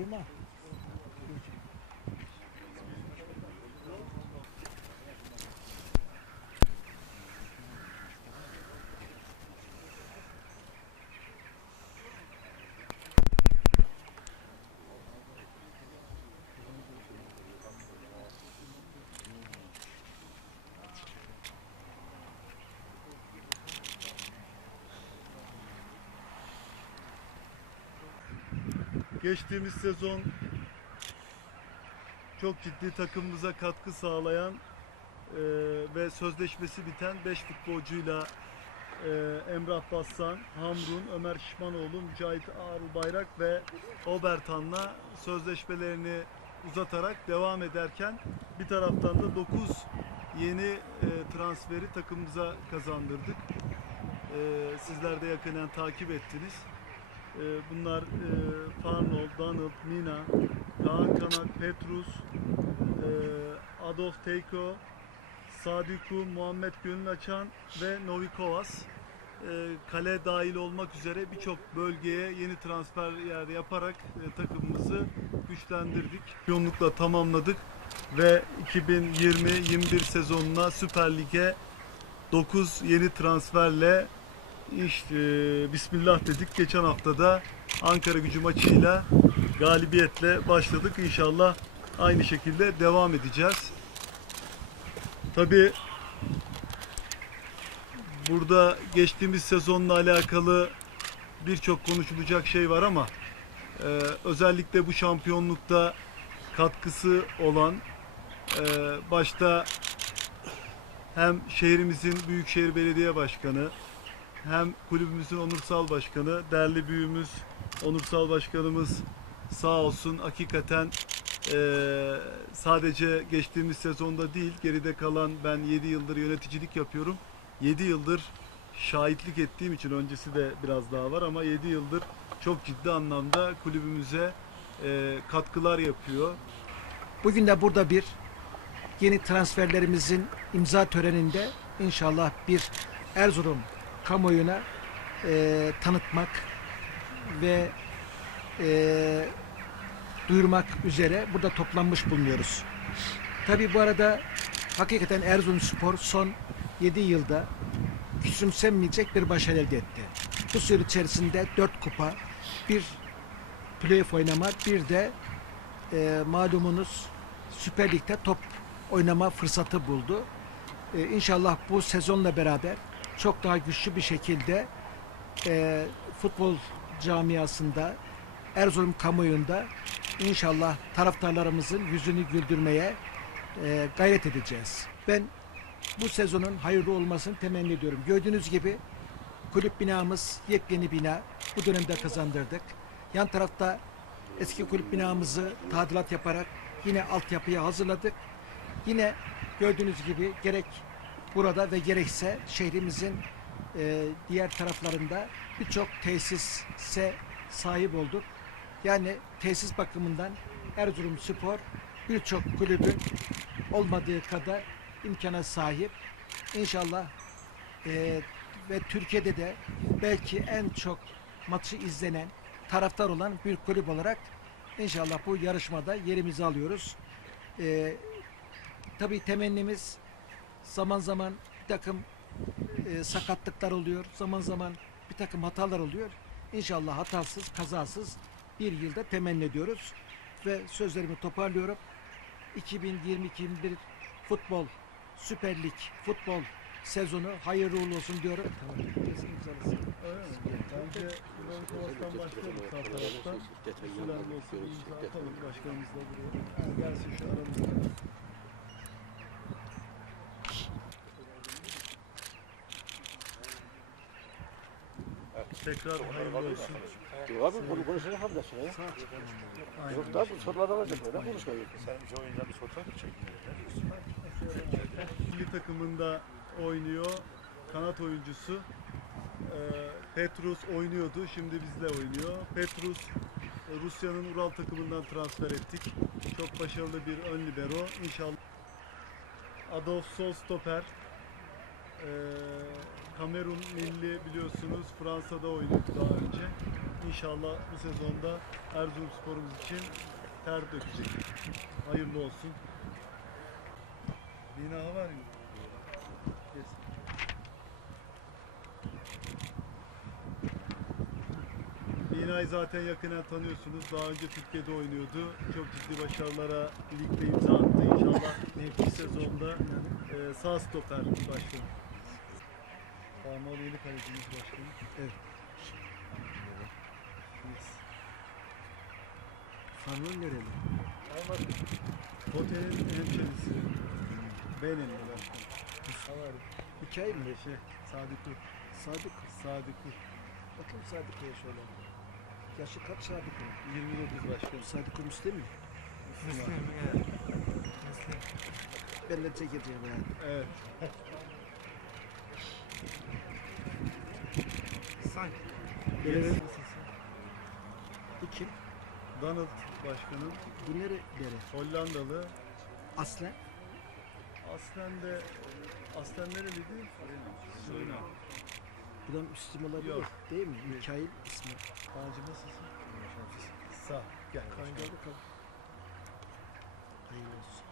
Lima. Geçtiğimiz sezon çok ciddi takımımıza katkı sağlayan e, ve sözleşmesi biten 5 futbolcuyla e, Emrah Bassan, Hamrun, Ömer Şişmanoğlu, Mücahit Ağrıl ve Obertan'la sözleşmelerini uzatarak devam ederken bir taraftan da 9 yeni e, transferi takımımıza kazandırdık. E, sizler de yakından takip ettiniz. Ee, Bunlar e, Farnol, Donald, Mina, Kaan Kanak, Petrus, e, Adolf Teyko, Sadiku, Muhammed Gönül Açan ve Novikovas. E, Kale dahil olmak üzere birçok bölgeye yeni transferler yaparak e, takımımızı güçlendirdik. Yoğunlukla tamamladık ve 2020-21 sezonuna Süper Lig'e 9 yeni transferle işte Bismillah dedik. Geçen hafta da Ankara gücü maçıyla galibiyetle başladık. İnşallah aynı şekilde devam edeceğiz. Tabi burada geçtiğimiz sezonla alakalı birçok konuşulacak şey var ama e, özellikle bu şampiyonlukta katkısı olan e, başta hem şehrimizin Büyükşehir Belediye Başkanı, hem kulübümüzün onursal başkanı, değerli büyüğümüz, onursal başkanımız sağ olsun hakikaten eee, sadece geçtiğimiz sezonda değil, geride kalan ben 7 yıldır yöneticilik yapıyorum. 7 yıldır şahitlik ettiğim için öncesi de biraz daha var ama 7 yıldır çok ciddi anlamda kulübümüze eee, katkılar yapıyor. Bugün de burada bir yeni transferlerimizin imza töreninde inşallah bir Erzurum kamuoyuna e, tanıtmak ve e, duyurmak üzere burada toplanmış bulunuyoruz. Tabi bu arada hakikaten Erzurumspor son 7 yılda küçümsenmeyecek bir başarı elde etti. Bu süre içerisinde 4 kupa, bir playoff oynama, bir de e, malumunuz Süper Lig'de top oynama fırsatı buldu. E, inşallah bu sezonla beraber çok daha güçlü bir şekilde e, futbol camiasında Erzurum kamuoyunda inşallah taraftarlarımızın yüzünü güldürmeye e, gayret edeceğiz. Ben bu sezonun hayırlı olmasını temenni ediyorum. Gördüğünüz gibi kulüp binamız yepyeni bina. Bu dönemde kazandırdık. Yan tarafta eski kulüp binamızı tadilat yaparak yine altyapıyı hazırladık. Yine gördüğünüz gibi gerek burada ve gerekse şehrimizin e, diğer taraflarında birçok tesise sahip olduk. Yani tesis bakımından Erzurum Spor birçok kulübün olmadığı kadar imkana sahip. İnşallah e, ve Türkiye'de de belki en çok maçı izlenen taraftar olan bir kulüp olarak inşallah bu yarışmada yerimizi alıyoruz. E, tabii temennimiz zaman zaman bir takım e, sakatlıklar oluyor. Zaman zaman bir takım hatalar oluyor. İnşallah hatasız, kazasız bir yılda temenni ediyoruz. Ve sözlerimi toparlıyorum. 2020-2021 futbol, Süper Lig futbol sezonu hayırlı uğurlu olsun diyorum. Tamam. kesin imzalasın. Bence Novikovas'tan başlayalım sağ taraftan. Olsa bir imza atalım başkanımızla buraya. Gelsin şu aramızda. Tekrar hayırlı olsun. Yok abi bunu abi de şuraya. Yok da bu soruları alacak öyle konuşma yok. Sen bir oyundan bir fotoğraf mı çektin? Milli takımında oynuyor. Kanat oyuncusu. Ee, Petrus oynuyordu. Şimdi bizle oynuyor. Petrus e, Rusya'nın Ural takımından transfer ettik. Çok başarılı bir ön libero. İnşallah Adolf Sol stoper. Ee, Kamerun milli biliyorsunuz Fransa'da oynadı daha önce. İnşallah bu sezonda Erzurum sporumuz için ter dökecek. Hayırlı olsun. Bina var mı? Bina'yı zaten yakından tanıyorsunuz. Daha önce Türkiye'de oynuyordu. Çok ciddi başarılara ligde imza attı. İnşallah mevki sezonda e, sağ stoper başkanım. Parmalı yeni kalecimiz başkanım. Evet. Yes. Fanlı nereli? Otelin hemşerisi. Benim başkanım. Havar. Hikaye mi? Şey, Sadık Sadık. Sadık Bakın Sadık'a şöyle. Yaşı kaç Sadık'ın? 29 başkanım. Sadık'ın Müslim mi? Ben de çekeceğim yani. Evet. Bu kim? Donald başkanım. Bu nere? Nere? Hollandalı. Aslen? Aslen de aslen nereliydi? Söyle. Bu da Müslüm olabilir. Yok. Değil mi? Mikail ismi. Bağcı nasılsın? Sağ. Gel. Kanka bakalım. Hayırlı olsun.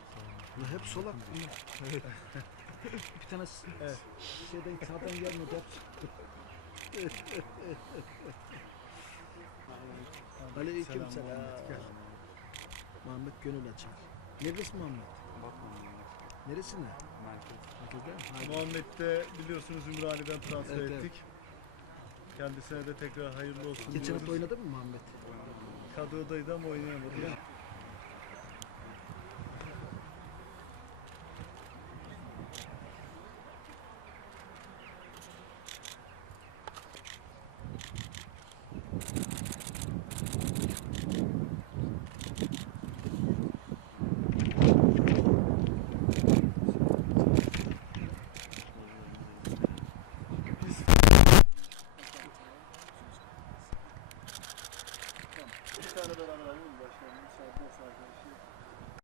Ulan hep solak bunlar. Bir tane Evet. şeyden sağdan gelmedi hep. Aleyküm Selam. Muhammed Gönül Açar. Neresi Muhammed? Neresine? Merkezde mi? Muhammed de biliyorsunuz Ümraniye'den transfer Evet, evet. ettik. Kendisine de tekrar hayırlı olsun Geçen diyoruz. hafta oynadın mı Muhammed? Kadrodaydı ama oynayamadı.